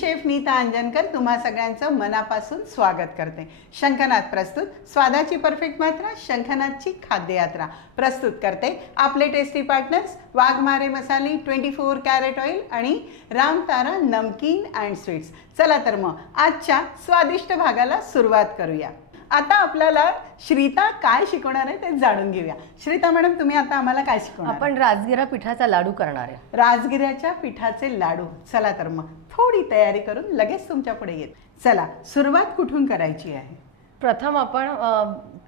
Chef Nita Anjankar तुम्हा सगळ्यांचं मनापासून स्वागत करते. शंखनाद प्रस्तुत, स्वादाची परफेक्ट मात्रा, शंखनादची खाद्ययात्रा प्रस्तुत करते आपले टेस्टी पार्टनर्स वाघमारे मसाले, 24 कॅरेट ऑइल आणि रामतारा नमकीन अँड स्वीट्स. चला तर मग आजच्या स्वादिष्ट भागाला सुरुवात करूया. आता आपल्याला श्रीता काय शिकवणार आहे ते जाणून घेऊया. श्रीता मॅडम, तुम्ही आता आम्हाला काय शिकवणार? आपण राजगिरा पिठाचा लाडू करणार आहे. राजगिऱ्याच्या पिठाचे लाडू. चला तर मग थोडी तयारी करून लगेच तुमच्या पुढे येत. चला, सुरुवात कुठून करायची आहे? प्रथम आपण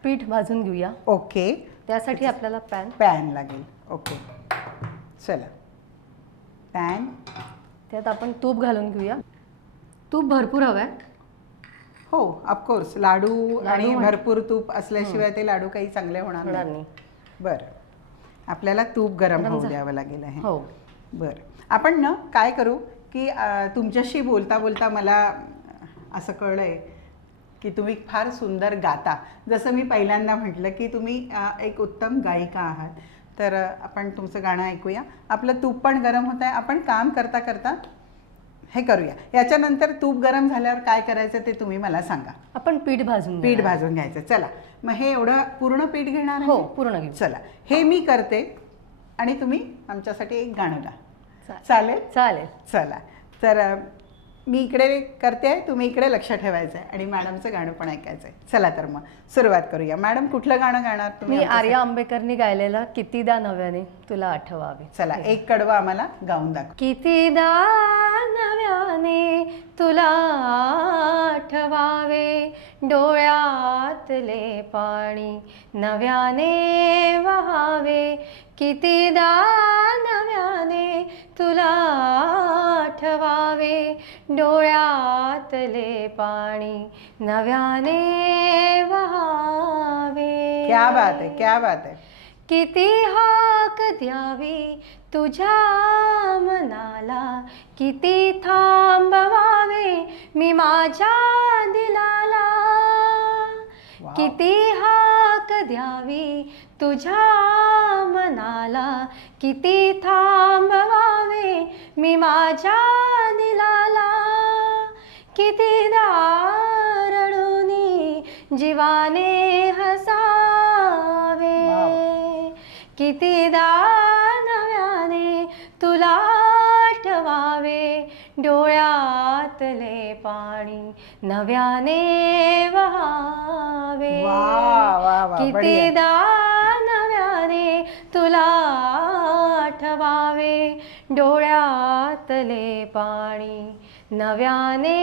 पीठ भाजून घेऊया. ओके, त्यासाठी आपल्याला पॅन लागेल. ओके, चला पॅन, त्यात आपण तूप घालून घेऊया. तूप भरपूर हवं आहे. हो ऑफकोर्स, लाडू आणि भरपूर तूप असल्याशिवाय ते लाडू काही चांगले होणार नाही. बरं, आपल्याला तूप गरम होऊ द्यावं लागेल आहे. हो बरं, आपण ना काय करू की तुमच्याशी बोलता बोलता मला असं कळलं आहे की तुम्ही फार सुंदर गाता. जसं मी पहिल्यांदा म्हटलं की तुम्ही एक उत्तम गायिका आहात. तर आपण तुमचं गाणं ऐकूया. आपलं तूप पण गरम होत आहे. आपण काम करता करता हे करूया. याच्यानंतर तूप गरम झाल्यावर काय करायचं ते तुम्ही मला सांगा. आपण पीठ भाजून घ्यायचं. चला मग हे एवढं पूर्ण पीठ घेणार? हो, पूर्ण घेऊ. चला, हे मी करते आणि तुम्ही आमच्यासाठी एक गाणं गा. चालेल? चालेल. चला, तर मी इकडे करते आहे, तुम्ही इकडे लक्ष ठेवायचं आहे आणि मॅडमचं गाणं पण ऐकायचं आहे. चला तर मग सुरुवात करूया. मॅडम, कुठलं गाणं गाणार तुम्ही? मी आर्या आंबेकरनी गायलेलं कितीदा नव्याने तुला आठवावे. चला, एक कडवं आम्हाला गाऊन दाखव. कितीदा नव्याने तुला आठवावे, डोळ्यातले पाणी नव्याने वहावे. कितीदा नव्याने तुला आठवावे, डोळ्यातले पाणी नव्याने वहावे. क्या बात आहे, क्या बात आहे. किती हाक द्यावी तुझ्या मनाला, किती थांबवावे मी माझ्या दिलाला. किती हाक द्यावी तुझ्या मनाला, किती थांबवावे मी माझ्या दिलाला. कितीदा रडूनी जीवाने हसावे, कितीदा नव्याने तुला आठवावे, डोळ्यातले पाणी नव्याने वहावे. कितीदा नव्याने तुला आठवावे, डोळ्यातले पाणी नव्याने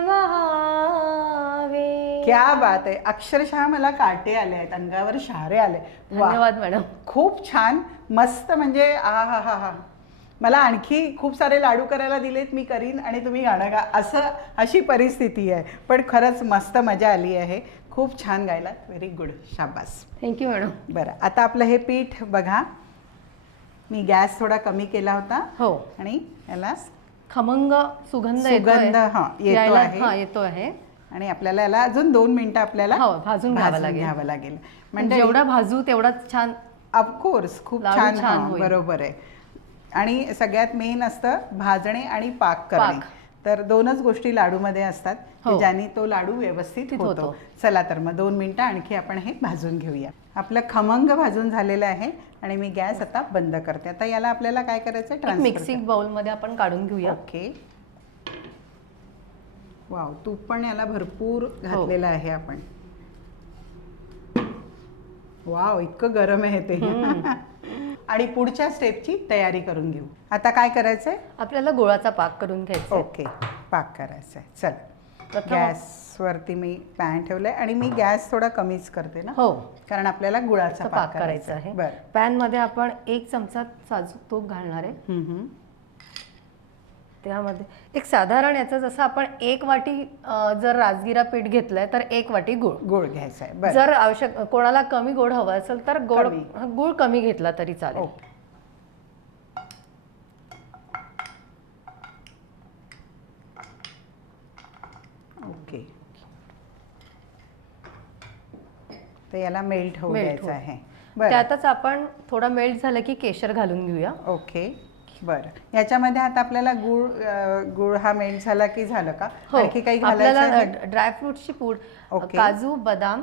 वहावे. क्या बात आहे. अक्षरशः मला काटे आले आहेत, अंगावर शहारे आले. धन्यवाद मॅडम. खूप छान, मस्त. म्हणजे आ हा हा हा, मला आणखी खूप सारे लाडू करायला दिलेत, मी करीन आणि तुम्ही गाणं गा, अशी परिस्थिती आहे. पण खरंच मस्त मजा आली आहे. खूप छान गायलात. व्हेरी गुड, शाबास. Thank you madam. बरं, आता आपलं हे पीठ बघा, मी गॅस थोडा कमी केला होता. हो, आणि याला खमंग सुगंध येतो आहे. आणि आपल्याला याला अजून 2 मिनिटं आपल्याला भाजून घ्यावं लागेल. म्हणजे जेवढा भाजू तेवढाच छान. ऑफकोर्स, खूप छान. बरोबर आहे. आणि सगळ्यात मेन असतं भाजणे आणि पाक करणे. तर 2च गोष्टी लाडूमध्ये असतात की ज्याने तो लाडू व्यवस्थित होतो. चला तर मग 2 मिनिटं आणखी आपण हे भाजून घेऊया. आपलं खमंग भाजून झालेलं आहे आणि मी गॅस आता बंद करते. आता याला आपल्याला काय करायचं? मिक्सिंग बाउल मध्ये आपण काढून घेऊया. ओके. वाव, तूप पण याला भरपूर घातलेलं आहे आपण. वाव, इतकं गरम आहे ते. आणि पुढच्या स्टेपची तयारी करून घेऊ. आता काय करायचंय? आपल्याला गुळाचा पाक करून घ्यायचा. ओके, पाक करायचा आहे. चल, गॅसवरती मी पॅन ठेवलंय आणि मी गॅस थोडा कमीच करते ना. हो, कारण आपल्याला गुळाचा पाक करायचा आहे. बरं, पॅन मध्ये आपण 1 चमचा साजूक तूप घालणार आहे. त्यामध्ये एक साधारण याचं, जसं आपण 1 वाटी जर राजगिरा पीठ घेतलंय तर 1 वाटी गुळ घ्यायचा आहे. जर आवश्यक कोणाला कमी गोड हवं असेल तर गुळ कमी घेतला तरी चालेल. ओके, तर याला मेल्ट होऊ द्यायचं आहे. त्यातच आपण थोडा मेल्ट झालं की केशर घालून घेऊया. ओके, बरं, याच्यामध्ये आता आपल्याला गुळ हा मेल्ट झाला की झालं का? हो, आणखी काही घालायचं आपल्याला आहे? ड्रायफ्रुट्सची पूड, ओके. काजू, बदाम,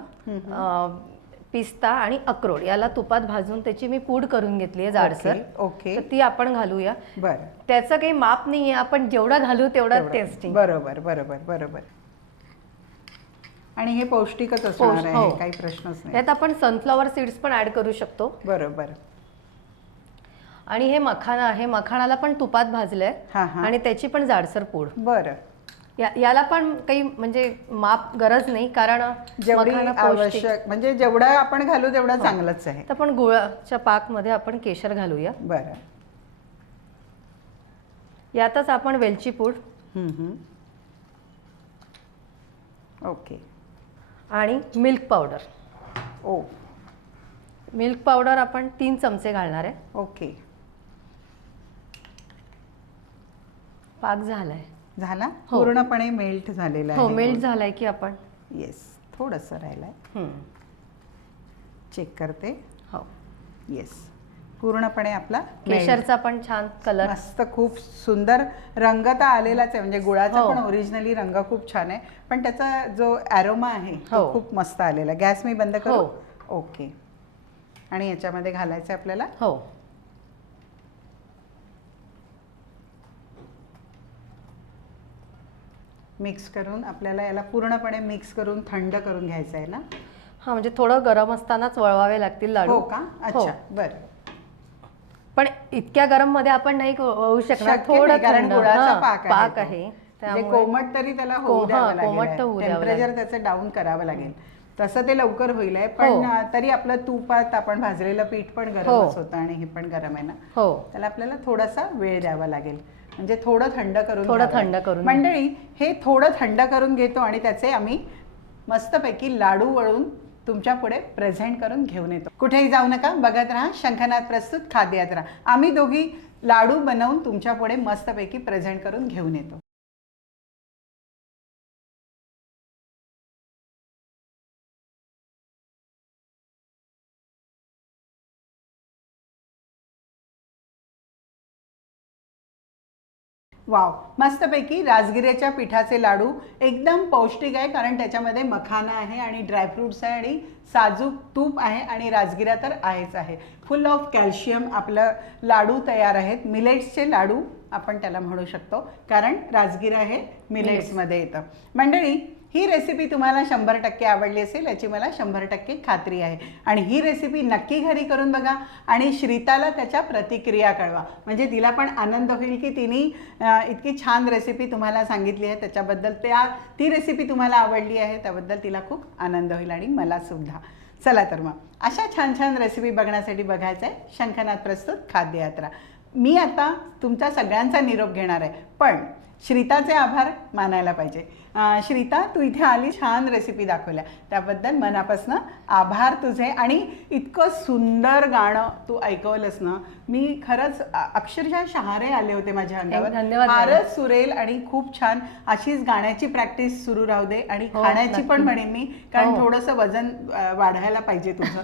पिस्ता आणि अक्रोड याला तुपात भाजून त्याची मी पूड करून घेतली आहे जाडसर. ओके. तर ती आपण घालूया. बरं, त्याचं काही माप नाहीये, आपण जेवढा घालू तेवढा टेस्टिंग. बरोबर बरोबर बरोबर. आणि हे पौष्टिकच असणार आहे, हो. काही प्रश्नच नाही. त्यात आपण सनफ्लॉवर सीड्स पण ऍड करू शकतो. बरोबर. आणि हे मखाना आहे, मखाणाला पण तुपात भाजलंय हा, हा. आणि त्याची पण जाडसर पूड. बरं, याला पण काही म्हणजे माप गरज नाही, कारण जेवढी मखाना पौष्टिक. आवश्यक म्हणजे जेवढं आपण घालू तेवढं चांगलंच आहे. तर आपण गुळाच्या पाकमध्ये आपण केशर घालूया. बरं. यातच आपण वेलची पूड ओके. आणि मिल्क पावडर. ओ, मिल्क पावडर आपण 3 चमचे घालणार आहे. ओके. पाक झालाय. झाला? हो. पूर्णपणे मेल्ट झालेला आहे. हो, मेल्ट झालाय की आपण. येस, थोडंसं राहिलंय. चेक करते. हो, येस, पूर्णपणे आपला केशरचा पण छान कलर, मस्त खूप सुंदर रंग तर आलेलाच आहे. म्हणजे गुळाचा हो. पण ओरिजिनली रंग खूप छान आहे, पण त्याचा जो ॲरोमा आहे तो हो. खूप मस्त आलेला. गॅस मी बंद करू? हो. ओके. आणि याच्यामध्ये घालायचं आपल्याला. हो, मिक्स करून आपल्याला याला पूर्णपणे मिक्स करून थंड करून घ्यायचं आहे ना? हा, म्हणजे थोडं गरम असतानाच वळवावे लागतील लाडू. हो का? अच्छा, बरं. पण इतक्या गरम मध्ये आपण नाही वळवू शकणार. शक्य नाही, थोडं कारण थंड. गुळाचा हा, पाक पाक तो. आहे म्हणजे त्यामुळे कोमट तरी त्याला होऊ हा, द्यावं कोमट तर होऊ लागेल. द्यावं टेम्परेचर लागेल. त्याचं डाऊन करावं लागेल. तसं ते लवकर होईल आहे, पण हो. तरी आपलं तुपात आपण भाजलेलं पीठ पण गरमच होतं आणि हे पण गरम आहे ना, हो, त्याला आपल्याला थोडासा वेळ द्यावा लागेल. म्हणजे थोडं थंड करून थोडं घ्यावं थंड लागेल. करून. मंडळी, हे थोडं थंड करून घेतो आणि त्याचे आम्ही मस्तपैकी लाडू वळून तुमच्या पुढे प्रेझेंट करून घेऊन येतो. कुठेही जाऊ नका, बघत राहा शंखनाद प्रस्तुत खाद्ययात्रा. आम्ही दोघी लाडू बनवून तुमच्या पुढे मस्तपैकी प्रेझेंट करून घेऊन येतो. वाव, मस्तपैकी राजगिऱ्याच्या पिठाचे लाडू एकदम पौष्टिक आहे, कारण त्याच्यामध्ये मखाना आहे आणि ड्रायफ्रुट्स आहे आणि साजूक तूप आहे आणि राजगिरा तर आहेच आहे. फुल ऑफ कॅल्शियम आपलं लाडू तयार आहेत. मिलेट्सचे लाडू आपण त्याला म्हणू शकतो, कारण राजगिरा हे मिलेट्समध्ये येतं. मंडळी, ही रेसिपी तुम्हाला 100% आवडली असेल याची मला 100% खात्री आहे. आणि ही रेसिपी नक्की घरी करून बघा आणि श्रीताला त्याच्या प्रतिक्रिया कळवा. म्हणजे तिला पण आनंद होईल की तिने इतकी छान रेसिपी तुम्हाला सांगितली आहे, त्याच्याबद्दल ती रेसिपी तुम्हाला आवडली आहे त्याबद्दल तिला खूप आनंद होईल आणि मला सुद्धा. चला तर मग अशा छान छान रेसिपी बघण्यासाठी बघायचं आहे शंखनाद प्रस्तुत खाद्ययात्रा. मी आता तुमच्या सगळ्यांचा निरोप घेणार आहे, पण श्रीताचे आभार मानायला पाहिजे. श्रीता, तू इथे आली, छान रेसिपी दाखवल्या, त्याबद्दल मनापासून आभार तुझे. आणि इतकं सुंदर गाणं तू ऐकवलंस ना, मी खरंच अक्षरशः शहारे आले होते माझ्या अंगावर. धन्यवाद. फारच सुरेल आणि खूप छान. अशीच गाण्याची प्रॅक्टिस सुरू राहू दे आणि खाण्याची पण म्हणेन मी, कारण थोडंसं वजन वाढायला पाहिजे तुझं.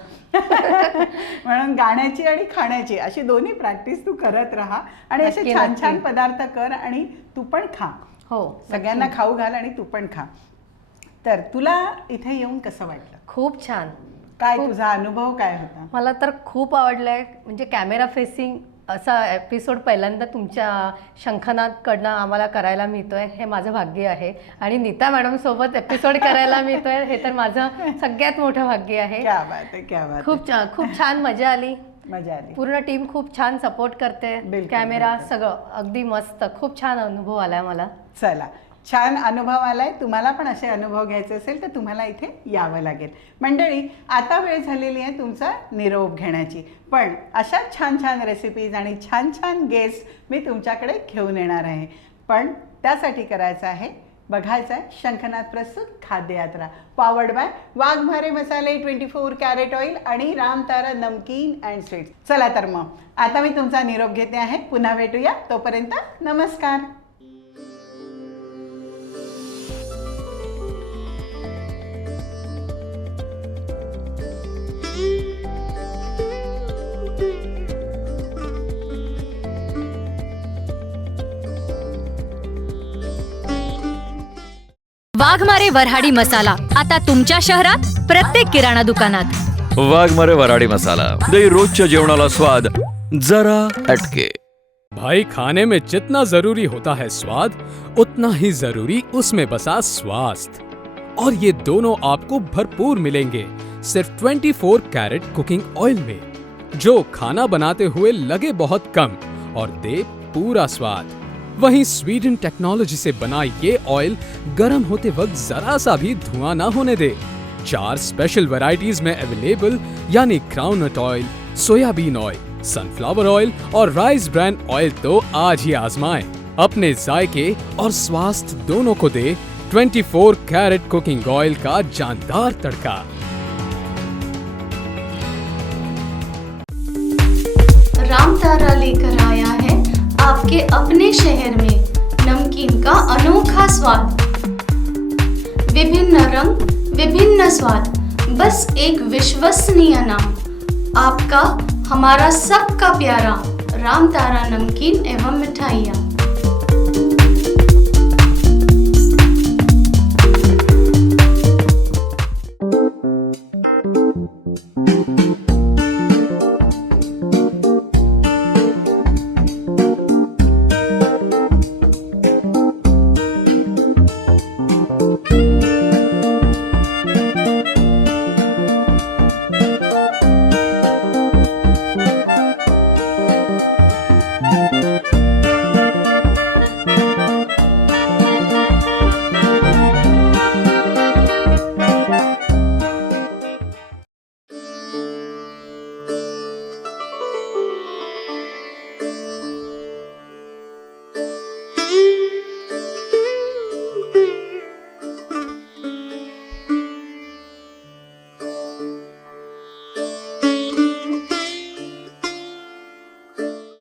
म्हणून गाण्याची आणि खाण्याची अशी दोन्ही प्रॅक्टिस तू करत राहा आणि असे छान छान पदार्थ कर आणि तू पण खा. हो, सगळ्यांना खाऊ घाल आणि तू पण खा. तर तुला इथे येऊन कसं वाटलं? खूप छान. काय तुझा अनुभव काय होता? मला तर खूप आवडलंय. म्हणजे कॅमेरा फेसिंग असा एपिसोड पहिल्यांदा तुमच्या शंखनादकडनं आम्हाला करायला मिळतोय, हे माझं भाग्य आहे. आणि नीता मॅडम सोबत एपिसोड करायला मिळतोय, हे तर माझं सगळ्यात मोठं भाग्य आहे. क्या बात आहे, क्या बात. खूप छान मजा आली. मजा आली. पूर्ण टीम खूप छान सपोर्ट करते. कॅमेरा सगळं अगदी मस्त. खूप छान अनुभव आलाय मला. चला, छान अनुभव आलाय. तुम्हाला पण असे अनुभव घ्यायचे असेल तर तुम्हाला इथे यावं लागेल. मंडळी, आता वेळ झालेली आहे तुमचा निरोप घेण्याची. पण अशा छान छान रेसिपीज आणि छान छान गेस्ट मी तुमच्याकडे घेऊन येणार आहे. पण त्यासाठी करायचं आहे, बघायचं आहे शंखनाद प्रस्तुत खाद्ययात्रा, पॉवर्ड बाय वाघमारे मसाले, 24 कॅरेट ऑइल आणि रामतारा नमकीन अँड स्वीट्स. चला तर मग आता मी तुमचा निरोप घेते आहे. पुन्हा भेटूया, तोपर्यंत नमस्कार. वाघमारे वऱ्हाडी मसाला आता तुमच्या शहरात प्रत्येक किराणा दुकानात. वाघमारे वराडी मसाला दे रोजच्या जेवणाला स्वाद जरा हटके. भाई, खाने में जितना जरूरी होता है स्वाद, उतना ही जरूरी उसमें बसा स्वास्थ्य. और ये दोनों आपको भरपूर मिलेंगे सिर्फ 24 कैरेट कुकिंग ऑयल में, जो खाना बनाते हुए लगे बहुत कम और दे पूरा स्वाद. वहीं स्वीडन टेक्नोलॉजी से बना ये ऑयल गर्म होते वक्त जरा सा भी धुआं ना होने दे. 4 स्पेशल वैरायटीज में अवेलेबल, यानी groundnut oil, soybean oil, sunflower oil और राइस ब्रांड ऑयल. तो आज ही आजमाएं. अपने जायके और स्वास्थ्य दोनों को दे 24 कैरेट कुकिंग ऑयल का जानदार तड़का. रामतारा लेकर आया है आपके अपने शहर में नमकीन का अनोखा स्वाद. विभिन्न रंग, विभिन्न स्वाद, बस एक विश्वसनीय नाम. आपका, हमारा सबका प्यारा रामतारा नमकीन एवं मिठाइयाँ.